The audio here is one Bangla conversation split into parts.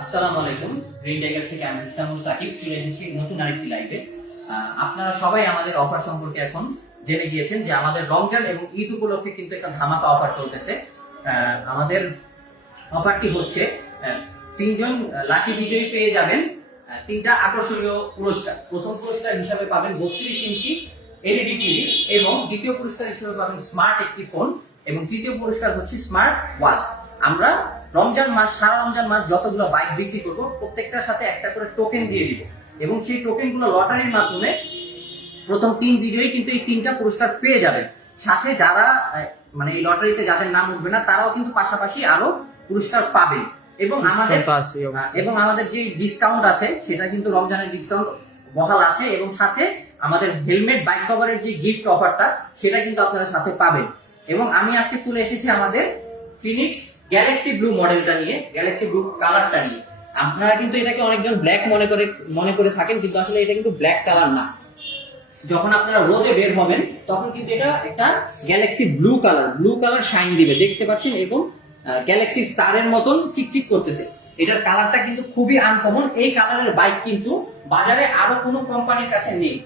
আসসালামু আলাইকুম। গ্রিন টাইগার থেকে আমি ইসলামুল সাকিব। ফিরে এসেছি নতুন আরেকটি লাইভে আপনারা সবাই আমাদের অফার সম্পর্কে এখন জেনে গিয়েছেন যে আমাদের রমজান এবং ঈদ উপলক্ষে কিন্তু একটা ধামাকা অফার চলতেছে। আমাদের অফারটি হচ্ছে তিনজন লাকি বিজয়ী পেয়ে যাবেন তিনটা আকর্ষণীয় পুরস্কার। প্রথম পুরস্কার হিসাবে পাবেন বত্রিশ ইঞ্চি এলইডি টিভি এবং দ্বিতীয় পুরস্কার হিসেবে পাবেন স্মার্ট একটি ফোন এবং তৃতীয় পুরস্কার হচ্ছে স্মার্ট ওয়াচ আমরা রমজান মাস সারা রমজান মাস যতগুলো বাইক বিক্রি করব প্রত্যেকটার সাথে একটা করে টোকেন দিয়ে দিব। এবং সেই টোকেনগুলো লটারির মাধ্যমে প্রথম তিন বিজয়ী কিন্তু এই তিনটা পুরস্কার পেয়ে যাবেন সাথে যারা মানে এই লটারিতে যাদের নাম উঠবে না তারাও কিন্তু পাশাপাশি আরও পুরস্কার পাবেন। এবং আমাদের। এবং আমাদের যে ডিসকাউন্ট আছে সেটা কিন্তু রমজানের ডিসকাউন্ট বহাল আছে। এবং সাথে আমাদের হেলমেট বাইক কভারের যে গিফট অফারটা সেটা কিন্তু আপনারা সাথে পাবেন। এবং আমি আজকে চলে এসেছি আমাদের ফিনিক্স গ্যালাক্সি ব্লু মডেলটা নিয়ে গ্যালাক্সি ব্লু কালারটা নিয়ে। আপনারা কিন্তু এটাকে অনেকজন ব্ল্যাক মনে করে মনে করে থাকেন, কিন্তু আসলে এটা কিন্তু ব্ল্যাক কালার না। যখন আপনারা রোদে বের হবেন, তখন কিন্তু এটা একটা galaxy blue colour blue colour shine দিবে। দেখতে পাচ্ছেন এবং গ্যালাক্সি স্টারের মতন চিকচিক করতেছে। এটার কালারটা কিন্তু খুবই আনকমন এই কালারের বাইক কিন্তু বাজারে আরও কোনো কোম্পানির কাছে নেই।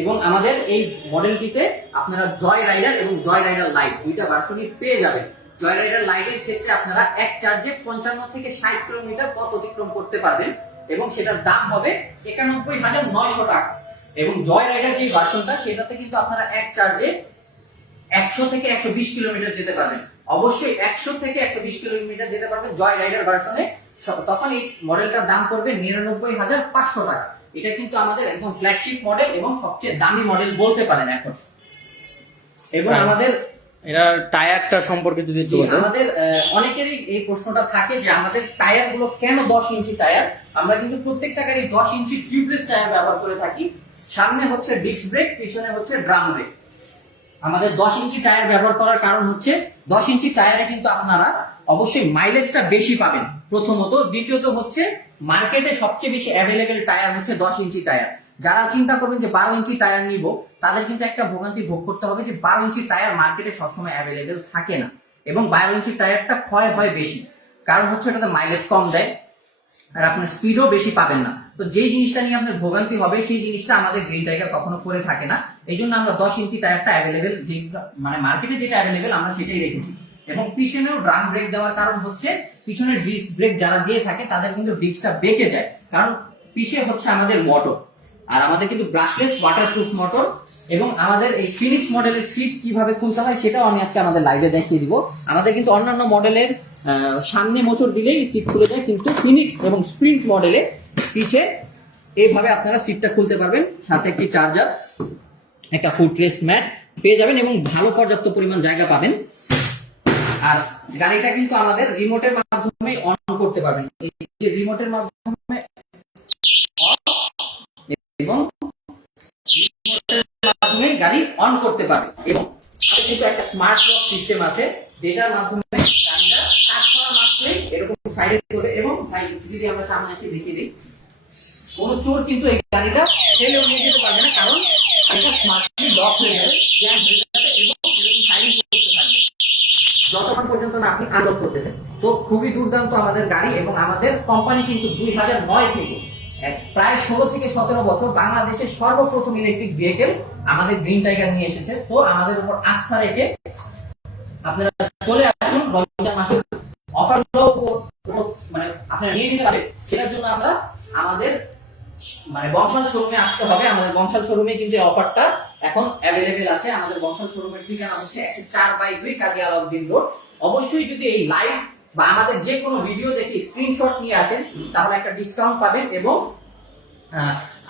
এবং আমাদের এই মডেলটিতে আপনারা জয় রাইডার এবং জয় রাইডার লাইট দুইটা ভার্সনই পেয়ে যাবেন। জয় রাইডার লাইটের ক্ষেত্রে আপনারা এক চার্জে পঞ্চান্ন থেকে ষাট কিলোমিটার পথ অতিক্রম করতে পারবেন এবং সেটার দাম হবে একানব্বই হাজার নয়শো টাকা। এবং জয় রাইডার যে ভার্সনটা সেটাতে কিন্তু আপনারা এক চার্জে একশো থেকে একশো বিশ কিলোমিটার যেতে পারবেন। অবশ্যই একশো থেকে একশো বিশ কিলোমিটার যেতে পারবেন জয় রাইডার ভার্সনে তখন এই মডেলটার দাম পড়বে নিরানব্বই হাজার পাঁচশো টাকা। এটা কিন্তু আমাদের একদম ফ্ল্যাগশিপ মডেল এবং সবচেয়ে দামি মডেল বলতে পারেন এখন। এবং হ্যাঁ। আমাদের এটার টায়ারটা সম্পর্কে যদি একটু আমাদের অনেকেরই এই প্রশ্নটা থাকে যে আমাদের টায়ারগুলো কেন দশ ইঞ্চি টায়ার? আমরা কিন্তু প্রত্যেকটা গাড়ি দশ ইঞ্চি টিউবলেস টায়ার ব্যবহার করে থাকি। সামনে হচ্ছে ডিস্ক ব্রেক পিছনে হচ্ছে ড্রাম ব্রেক আমাদের দশ ইঞ্চি টায়ার ব্যবহার করার কারণ হচ্ছে দশ ইঞ্চি টায়ারে কিন্তু আপনারা অবশ্যই মাইলেজটা বেশি পাবেন। প্রথমত দ্বিতীয়ত হচ্ছে মার্কেটে সবচেয়ে বেশি অ্যাভেলেবেল টায়ার হচ্ছে দশ ইঞ্চি টায়ার। যারা চিন্তা করবেন যে বারো ইঞ্চি টায়ার নিব, তাদের কিন্তু একটা ভোগান্তি ভোগ করতে হবে যে বারো ইঞ্চি টায়ার মার্কেটে সবসময় অ্যাভেলেবেল থাকে না। এবং বারো ইঞ্চি টায়ারটা ক্ষয় হয় বেশি। কারণ হচ্ছে ওটাতে মাইলেজ কম দেয় আর আপনার স্পিডও বেশি পাবেন না। তো যেই জিনিসটা নিয়ে আপনার ভোগান্তি হবে, সেই জিনিসটা আমাদের গ্রিন টাইগার কখনো করে থাকে না। এই জন্য আমরা দশ ইঞ্চি টায়ারটা অ্যাভেলেবেল যে মানে মার্কেটে যেটা অ্যাভেলেবেল আমরা সেটাই রেখেছি। এবং পিছনেও ড্রাম ব্রেক দেওয়ার কারণ হচ্ছে, পিছনের ডিস্ক ব্রেক যারা দিয়ে থাকে, তাদের কিন্তু ডিস্কটা বেঁকে যায়। কারণ পিছে হচ্ছে আমাদের মোটর আর আমাদের কিন্তু ব্রাশলেস ওয়াটারপ্রুফ মোটর এবং আমাদের এই ফিনিক্স মডেলের সিট কীভাবে খুলতে হয় সেটাও আমি আজকে আমাদের লাইভে দেখিয়ে দিব। আমাদের কিন্তু অন্যান্য মডেলের সামনে মোচড় দিলেই সিট খুলে যায়, কিন্তু ফিনিক্স এবং স্প্রিন্ট মডেলে পিছে এইভাবে আপনারা সিটটা খুলতে পারবেন। সাথে একটি চার্জার একটা ফুট রেস্ট ম্যাট পেয়ে যাবেন এবং ভালো পর্যাপ্ত পরিমাণ জায়গা পাবেন। আর গাড়িটা কিন্তু আমাদের রিমোটের মাধ্যমে অন করতে পারবেন। এই যে রিমোটের মাধ্যমে এবং মাধ্যমে গাড়ি অন করতে পারবে এবং কিন্তু একটা স্মার্ট লক সিস্টেম আছে, যেটার মাধ্যমে গাড়িটা স্টার্ট করা মাত্রই এরকম সাইডে করে এবং যদি আমরা সামনে এসে দেখিয়ে দিই কোনো চোর কিন্তু এই গাড়িটা ফেলেও নিয়ে যেতে পারবে না, কারণ এটা স্মার্টলি লক হয়ে যাবে এবং এরকম করতে থাকবে যতক্ষণ পর্যন্ত না আপনি আনলক করতেছেন। তো খুবই দুর্দান্ত আমাদের গাড়ি এবং আমাদের কোম্পানি কিন্তু দুই হাজার নয় এক প্রায় ষোলো থেকে সতেরো বছর বাংলাদেশের সর্বপ্রথম ইলেকট্রিক ভেহিকেল আমাদের গ্রিন টাইগার নিয়ে এসেছে। তো আমাদের উপর আস্থা রেখে আপনারা চলে আসুন, রমজান মাসের অফার মানে আপনারা নিয়ে নিতে পারবেন। সেটার জন্য আমরা আমাদের মানে বংশাল শোরুমে আসতে হবে। আমাদের বংশাল শোরুমে কিন্তু অফারটা এখন অ্যাভেলেবেল আছে। আমাদের বংশাল শোরুমের ঠিকানা হচ্ছে একশো চার বাই দুই কাজী আলাউদ্দিন রোড। অবশ্যই যদি এই লাইভ বা আমাদের যে কোনো ভিডিও দেখে স্ক্রিনশট নিয়ে আসেন, তাহলে একটা ডিসকাউন্ট পাবেন এবং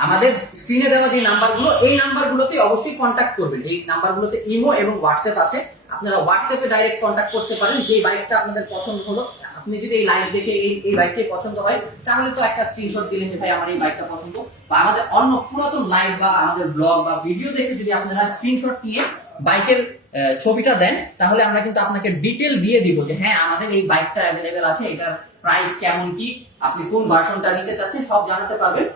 আমাদের স্ক্রিনে দেওয়া যে নাম্বারগুলো এই নাম্বারগুলোতে অবশ্যই কন্ট্যাক্ট করবেন। এই নাম্বারগুলোতে ইমো এবং হোয়াটসঅ্যাপ আছে। আপনারা হোয়াটসঅ্যাপে ডাইরেক্ট কন্ট্যাক্ট করতে পারেন। যে বাইকটা আপনাদের পছন্দ হলো, আপনি যদি এই লাইভ দেখে এই এই বাইকটাই পছন্দ হয়, তাহলে তো একটা স্ক্রিনশট দিলেন যে, ভাই, আমার এই বাইকটা পছন্দ। বা আমাদের অন্য পুরাতন লাইভ বা আমাদের ব্লগ বা ভিডিও দেখে যদি আপনারা স্ক্রিনশট নিয়ে বাইকের ছবিটা দেন, তাহলে আমরা কিন্তু আপনাকে ডিটেল দিয়ে দিব যে হ্যাঁ আমাদের এই বাইকটা অ্যাভেলেবেল আছে, এটার প্রাইস কেমন কি, আপনি কোন ভার্সনটা নিতে চাচ্ছেন, সব জানাতে পারবেন।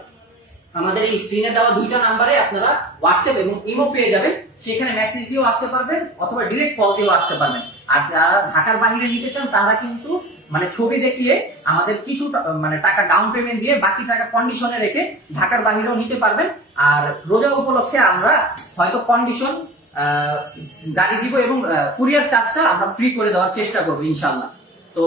আমাদের এই স্ক্রিনে দেওয়া দুইটা নাম্বারে আপনারা হোয়াটসঅ্যাপ এবং ইমো পেয়ে যাবেন, সেখানে মেসেজ দিয়েও আসতে পারবেন, অথবা ডিরেক্ট কল দিয়েও আসতে পারবেন। আর যারা ঢাকার বাইরে নিতে চান, তারা কিন্তু মানে ছবি দেখিয়ে আমাদের কিছু মানে টাকা ডাউন পেমেন্ট দিয়ে বাকি টাকা কন্ডিশনে রেখে ঢাকার বাহিরেও নিতে পারবেন। আর রোজা উপলক্ষে আমরা হয়তো কন্ডিশন গাড়ি দিব এবং কুরিয়ার চার্জটা আমরা ফ্রি করে দেওয়ার চেষ্টা করব ইনশাল্লাহ তো